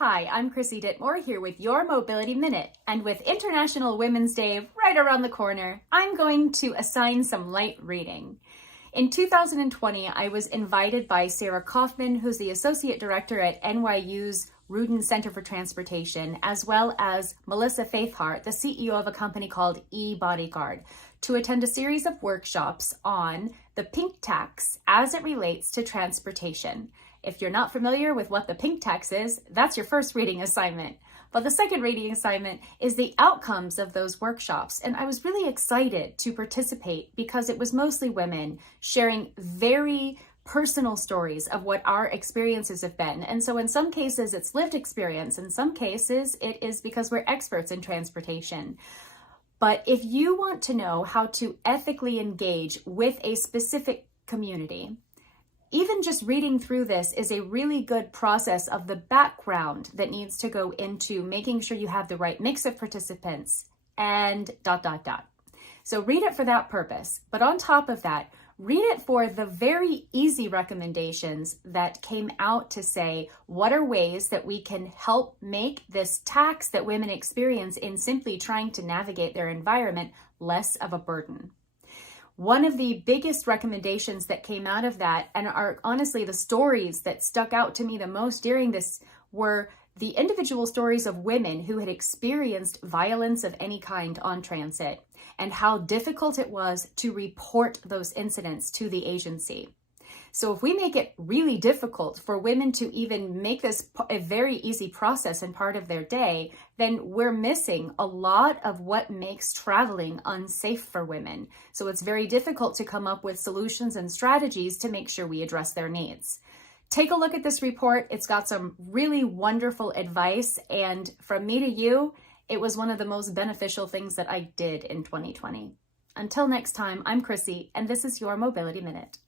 Hi, I'm Chrissy Ditmore here with your Mobility Minute, and with International Women's Day right around the corner, I'm going to assign some light reading. In 2020, I was invited by Sarah Kaufman, who's the Associate Director at NYU's Rudin Center for Transportation, as well as Melissa Faithhart, the CEO of a company called eBodyguard, to attend a series of workshops on the pink tax as it relates to transportation. If you're not familiar with what the pink tax is, that's your first reading assignment. But the second reading assignment is the outcomes of those workshops. And I was really excited to participate because it was mostly women sharing very personal stories of what our experiences have been. And so in some cases, it's lived experience. In some cases, it is because we're experts in transportation. But if you want to know how to ethically engage with a specific community, even just reading through this is a really good process of the background that needs to go into making sure you have the right mix of participants and ... So read it for that purpose. But on top of that, read it for the very easy recommendations that came out to say, what are ways that we can help make this tax that women experience in simply trying to navigate their environment less of a burden? One of the biggest recommendations that came out of that, and are honestly the stories that stuck out to me the most during this, were the individual stories of women who had experienced violence of any kind on transit and how difficult it was to report those incidents to the agency. So if we make it really difficult for women to even make this a very easy process and part of their day, then we're missing a lot of what makes traveling unsafe for women. So it's very difficult to come up with solutions and strategies to make sure we address their needs. Take a look at this report. It's got some really wonderful advice. And from me to you, it was one of the most beneficial things that I did in 2020. Until next time, I'm Chrissy, and this is your Mobility Minute.